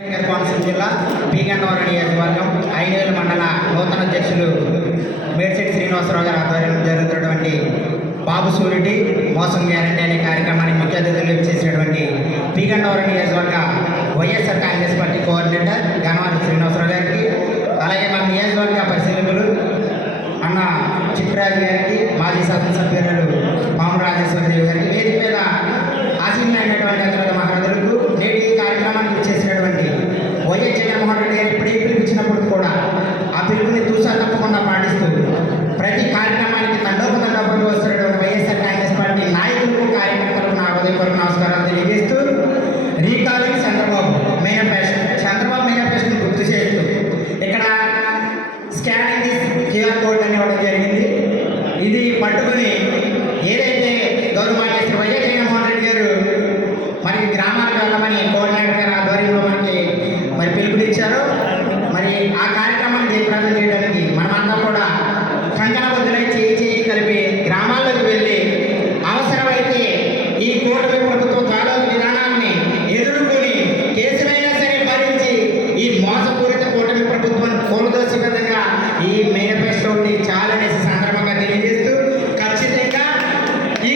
కోనసీమ జిల్లా పీగన్నవరం నియోజకవర్గం ఐదేళ్ళ మండల నూతన అధ్యక్షులు మేడ్చెట్టి శ్రీనివాసరావు గారి ఆధ్వర్యంలో జరుగుతున్నటువంటి బాబు సూరిటి మోసం గ్యారంటీ అనే కార్యక్రమానికి ముఖ్య అతిథులు చేసినటువంటి పీగన్నవరం నియోజకవర్గ వైఎస్ఆర్ కాంగ్రెస్ పార్టీ కోఆర్డినేటర్ గణవారి శ్రీనివాసరావు గారికి అలాగే మన నియోజకవర్గ పరిశీలకులు అన్న చిట్రాజు గారికి మాజీ శాసనసభ్యులు మామూలు రాజేశ్వరరావు గారికి వేదిక మీద ఆసీనమైనటువంటి అతిరథ మహారాజులకు నేటి ఈ కార్యక్రమానికి చేసినటువంటి వైఎస్ జగన్మోహన్ రెడ్డి గారు ఇప్పుడు ఏ పిలిపించినప్పుడు కూడా ఆ పిలుపుని చూసా తప్పకుండా పాటిస్తూ ప్రతి కార్యక్రమానికి తండోపతండోపంగా వస్తున్నటువంటి వైఎస్ఆర్ కాంగ్రెస్ పార్టీ నాయకులకు కార్యకర్తలకు నా ఉదయపూర్వక నమస్కారాలు తెలియజేస్తూ రీకాలింగ్ చంద్రబాబు మేనిఫెస్టో చంద్రబాబు మేనిఫెస్టోని గుర్తు చేస్తూ ఇక్కడ స్కానింగ్ క్యూఆర్ కోడ్ అని ఇవ్వడం జరిగింది. ఇది పట్టుకుని ఏదైతే గౌరవమాన్య వైఎస్ జగన్మోహన్ రెడ్డి గారు మరి గ్రామాలకు వెళ్ళమని కోఆర్డినేటర్ మరి మరి ఆ కార్యక్రమాన్ని జయప్రదం చేయడానికి మనమంతా కూడా కంకణబద్దులై చేయి చేయి కలిపి గ్రామాల్లోకి వెళ్ళి అవసరమైతే ఈ కూటమి ప్రభుత్వం తాలూకు విధానాన్ని ఎదుర్కొని కేసులైనా సరే భరించి ఈ మోసపూరిత కూటమి ప్రభుత్వం కూలదోసే విధంగా ఈ మేనిఫెస్టోని చాలనేసి సందర్భంగా తెలియజేస్తూ ఖచ్చితంగా ఈ